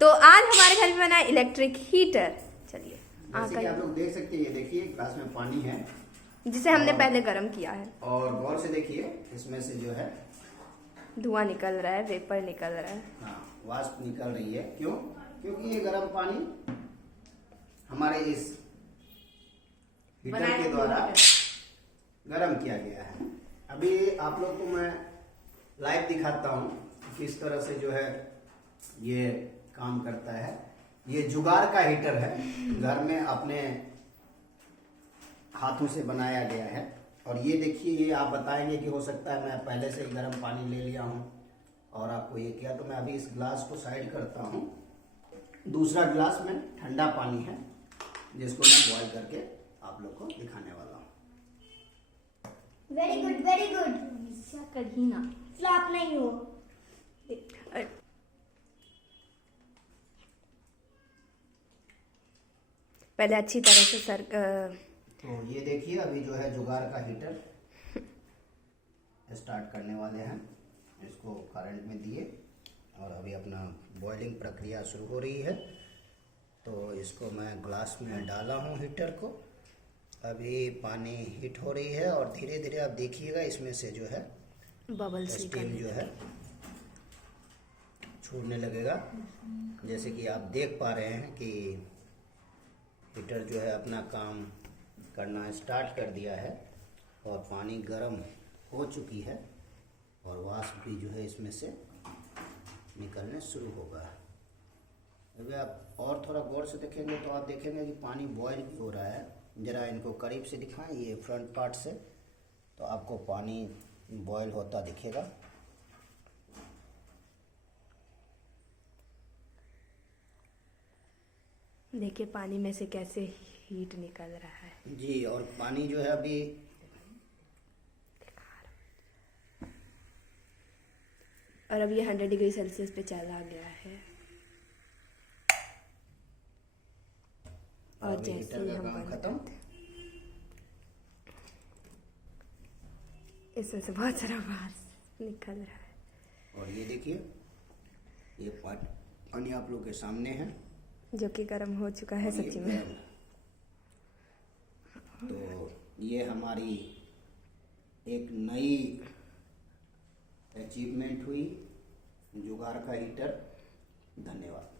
तो आज हमारे घर में बना है इलेक्ट्रिक हीटर। चलिए जैसे कि आप लोग देख सकते हैं, ये देखिए ग्लास में पानी है जिसे हमने पहले गर्म किया है, और गौर से देखिए इसमें से जो है धुआं निकल रहा है, वेपर निकल रहा है। हाँ, वाष्प निकल रही है। क्यों? क्योंकि ये गर्म पानी हमारे इस हीटर के द्वारा गर्म किया गया है। अभी आप लोग को मैं लाइव दिखाता हूँ किस तरह से जो है ये काम करता है। ये जुगाड़ का हीटर है, घर में अपने हाथों से बनाया गया है। और ये देखिए, ये आप बताएंगे कि हो सकता है मैं पहले से ही गर्म पानी ले लिया हूँ और आपको ये किया। तो मैं अभी इस गिलास को साइड करता हूँ। दूसरा गिलास में ठंडा पानी है जिसको मैं बॉईल करके आप लोग को दिखाने वाला हूँ। Very good, very good. कहीं ना फ्लॉप नहीं हो। पहले अच्छी तरह से तो ये देखिए, अभी जो है जुगाड़ का हीटर स्टार्ट करने वाले हैं। इसको करंट में दिए और अभी अपना बॉइलिंग प्रक्रिया शुरू हो रही है। तो इसको मैं ग्लास में डाला हूँ हीटर को। अभी पानी हीट हो रही है और धीरे धीरे आप देखिएगा इसमें से जो है बबल्स स्टीम जो है छूटने लगेगा। जैसे कि आप देख पा रहे हैं कि हीटर जो है अपना काम करना स्टार्ट कर दिया है और पानी गर्म हो चुकी है और वाष्प भी जो है इसमें से निकलने शुरू होगा। अभी आप और थोड़ा गौर से देखेंगे तो आप देखेंगे कि पानी बॉयल भी हो रहा है। ज़रा इनको करीब से दिखाएं, ये फ्रंट पार्ट से, तो आपको पानी बॉयल होता दिखेगा। देखिए पानी में से कैसे हीट निकल रहा है जी। और पानी जो है अभी और अब ये 100 डिग्री सेल्सियस पे चला गया है। और जैसे ही हम बंद करते हैं इसमें से बहुत सारा वाष्प निकल रहा है। और ये देखिए, ये पानी आप लोग के सामने है जो कि गर्म हो चुका है सच्ची में। तो ये हमारी एक नई अचीवमेंट हुई जुगाड़ का हीटर। धन्यवाद।